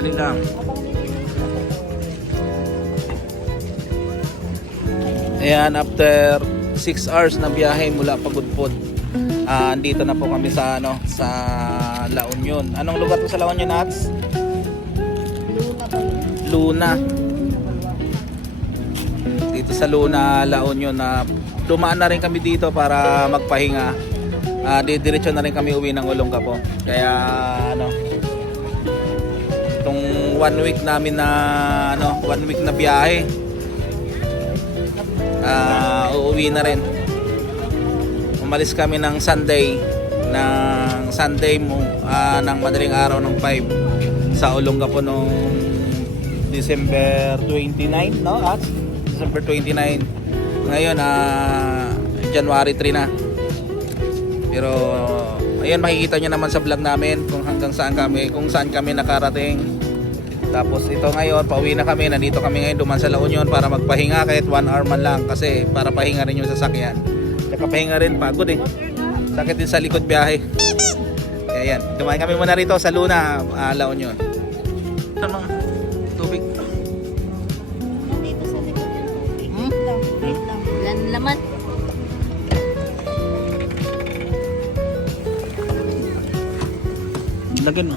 Dali lang. Ayan, after 6 hours na biyahe mula Pagudpod, andito na po kami sa sa La Union. Anong lugar po sa La Union, Nats? Luna. Dito sa Luna, La Union, na dumaan na rin kami dito para magpahinga. Didiretso na rin kami uwi ng Olongapo. Kaya itong 1 week namin na 1 week na biyahe, uuwi na rin. Umalis kami ng Sunday ng madaling araw ng 5 sa Olongapo nung December 29, no? At December 29. Ngayon January 3 na. Pero ayun, makikita nyo naman sa vlog namin kung hanggang saan kami nakarating. Tapos ito ngayon, pauwi na kami. Nandito kami ngayon duman sa La Union para magpahinga kahit 1 hour man lang, kasi para pahinga rin yung sasakyan. Tsaka pahinga rin, pagod eh. Sakit din sa likod biyahe. Kaya yan, dumaan kami muna rito sa Luna, La Union. Ito mga tubig. Dito sa likod yun. Wait lang. Wala na laman. Lagyan mo.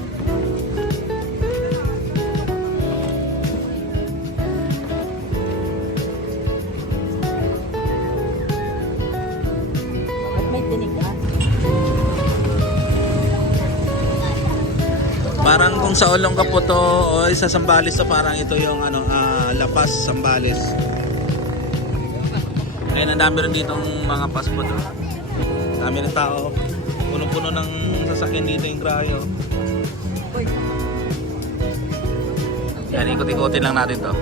At may tinig ka. Parang kung sa Olongapo to o sa Zambales to, parang ito yung La Paz, Zambales. Ayun, ang dami rin ditong mga passport. Dami rin tao. Puno-puno ng sasakyan dito yung Grayo. Yan, ikot-ikotin lang natin to.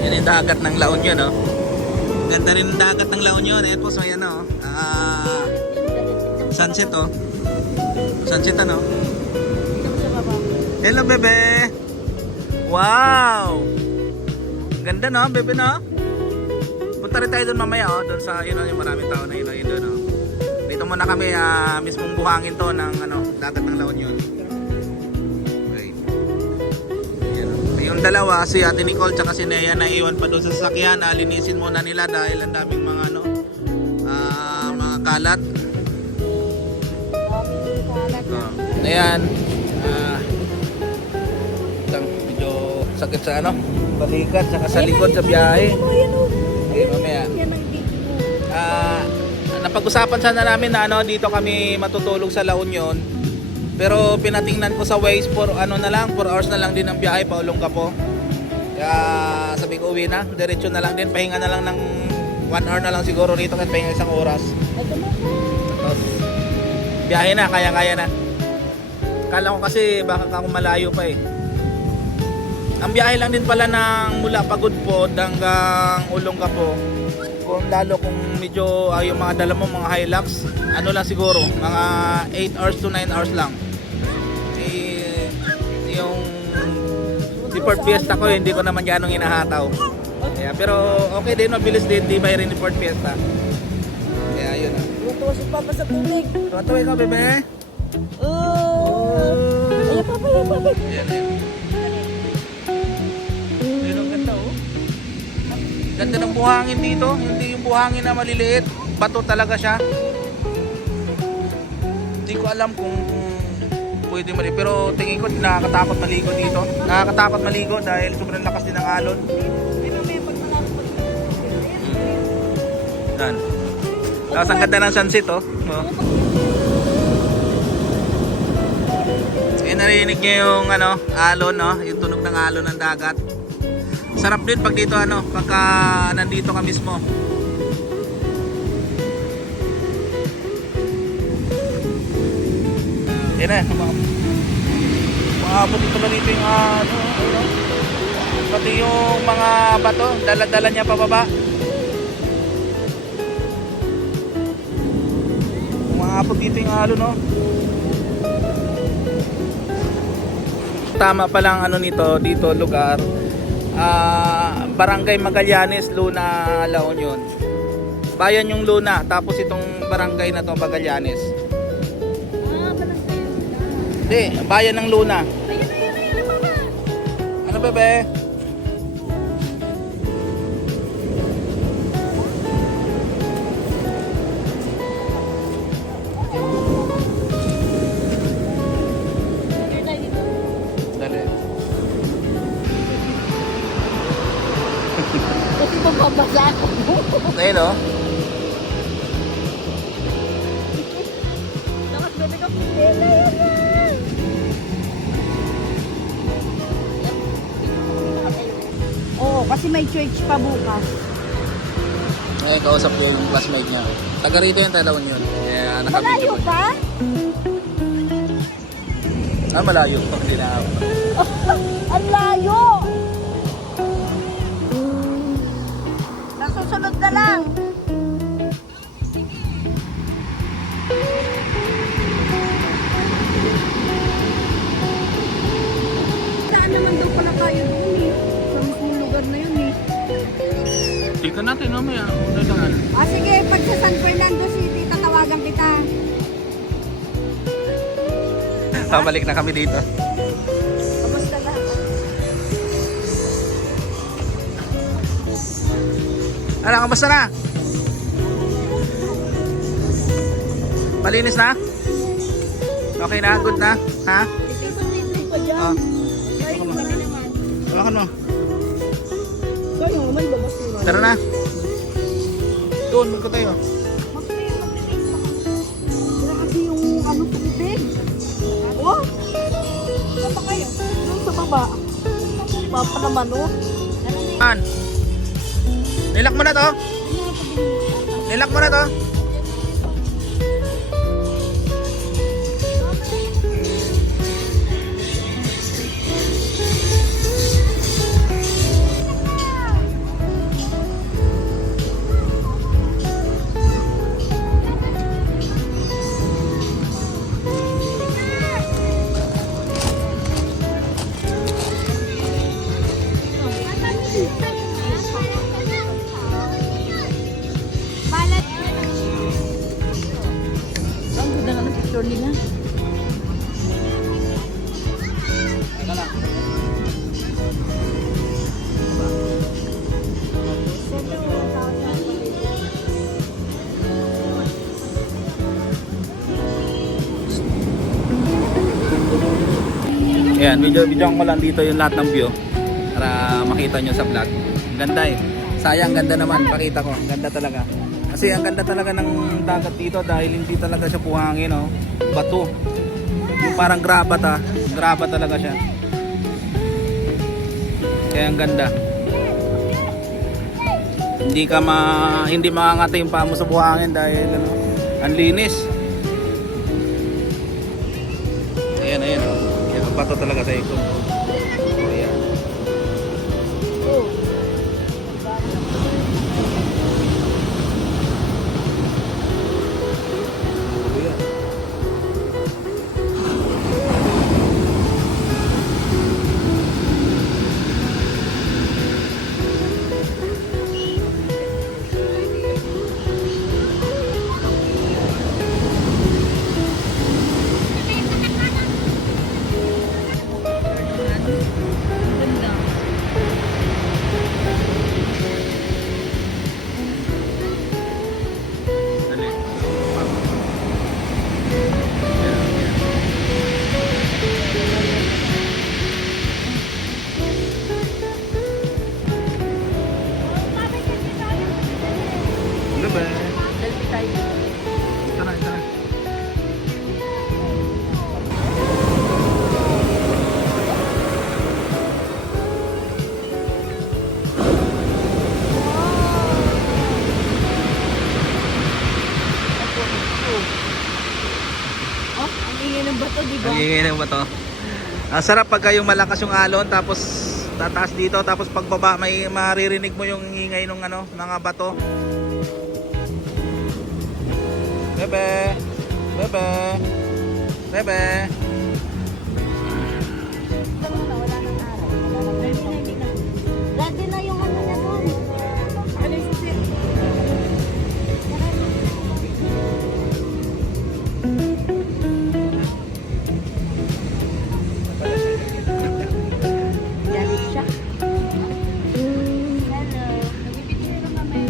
Yan yung dagat ng La Union, no? Ganda rin ang dagat ng La Union. Ayan po, so yan, no? Sunset, oh. Sunset, ano? Hello, bebe! Wow! Ganda, no? Bebe, no? Punta rin tayo doon mamaya, oh. Doon sa, yung maraming tao na yun, doon, no? Dito muna kami, mismong buhangin to ng, dagat ng La Union. Yung dalawa, si Ate Nicole tsaka si Nea, naiwan pa doon sa sasakyan. Linisin muna nila dahil ang daming mga mga kalat. Ayan. Medyo sakit sa balikat tsaka sa likod sa biyahe. Okay, mamaya. Napag-usapan sana namin na dito kami matutulog sa La Union. Pero pinatingnan ko sa Waze for 4 hours na lang din ang biyahe pa Olongapo. Kaya sabi ko uwi na, diretso na lang din, pahinga na lang ng 1 hour na lang siguro rito kahit pahinga 1 oras. Tapos, biyahe na, kaya-kaya na. Kala ko kasi baka kung malayo pa eh. Ang biyahe lang din pala ng mula Pagudpod hanggang Olongapo. Kung medyo yung mga dala mo, mga Hilux, lang siguro, mga 8 hours to 9 hours lang. Yung Ford Fiesta ko, hindi ko naman ganong hinahataw. Kaya, pero okay din, mabilis din, di ba rin ni Ford Fiesta. Kaya yun. Tuwa si Papa sa tubig. Tuwa ikaw, bebe. Ay, Papa. Yan. Yun ang ganda, oh. Ganda ng buhangin dito. Hindi yung buhangin na maliliit. Bato talaga siya. Hindi ko alam kung pwede maligo. Pero tingin ko nakakatakot maligo dito. Nakakatakot maligo dahil sobrang lakas din ng alon. Yan. Tapos ang ganda ng sunset, oh. Narinig niyo yung alon, no? Yung tunog ng alon ng dagat. Sarap din pag dito pagka nandito ka mismo. Yan na. Aabot dito na dito yung ano, ayun, oh. Pati yung mga bato, dala-dala niya pababa. Umaabot dito yung halo, no? Tama pa lang ano nito, dito lugar. Barangay Magallanes, Luna, La Union. Bayan yung Luna, tapos itong barangay na to Magallanes. Hindi, bayan ng Luna. Ano bebe? Dali. Kasi mababasa ako. Ayun, oh. Dapat bebe ka pumila yan. Oo, kasi may church pa bukas. Ngayon, kausap ko yung classmate niya. Taga rito yung talawin yun. Kaya Malayo pa? Malayo pa. Hindi na. Ang layo! Nasusunod na lang. Saan naman daw pala kayo dun eh? Sa mismong lugar na yun eh. Tika natin mamaya. Una lang. Sige, pag sa San Fernando City, tatawagan kita. Pabalik na kami dito. Kamusta lahat? Ano, kamusta na? Malinis na? Okay na? Good na? Ha? Ito ba may pa dyan? Ah. Ay, kami naman. Hawakan mo. Kayo naman, babasura. Tara na. Doon, magko tayo. Wala kasi yung ano tubig. Oh! Saan ba kayo? Doon sa baba. Baba naman oh. An. Nilak mo na to. Nilak mo na to. Ang ganda nga ng picture nila. Ayan, videoan ko lang dito yung lahat ng view para makita nyo sa vlog. Ganda eh. Sayang, ganda naman. Pakita ko. Ganda talaga. Kasi ang ganda talaga ng dagat dito dahil hindi talaga siya buhangin, oh. Bato. Yung parang grabat, ah. Grabat talaga siya. Kaya ang ganda. Hindi makangati yung paa mo sa buhangin dahil ano, ang linis. Ayan, ayan, oh. Yan, ang bato talaga sa ikon. Ayan. Oh. Nagingin ba to? Ang sarap pagka yung malakas yung alon tapos tataas dito tapos pagbaba may maririnig mo yung ingay ng ano, mga bato. Bebe. Bebe. Bebe. Ready na yung ano niya doon. Ano yung susit? Galit siya. Hello. Nagpipicture lang kami.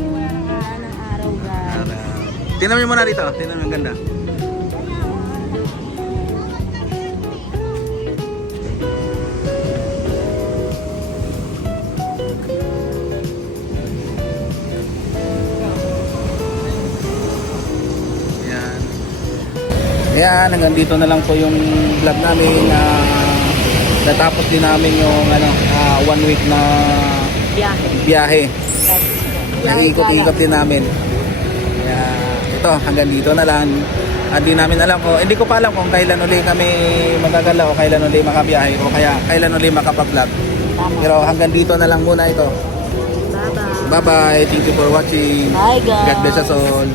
Wala ng araw, guys. Tingnan mo muna dito. Tingnan mo yung ganda. Yan. Ayan, hanggang dito na lang po yung vlog namin. Natapos din namin yung 1 week na Biyahe. biyahe. Naikot-ikot din namin. Kaya ito, hanggang dito na lang. At di namin alam ko, hindi ko pa alam kung kailan uli kami magagala o kailan uli makabiyahe o kaya kailan uli makapag-vlog. Tama. Pero hanggang dito na lang muna ito. Bye-bye. Bye-bye. Thank you for watching. Bye, guys. God bless us all.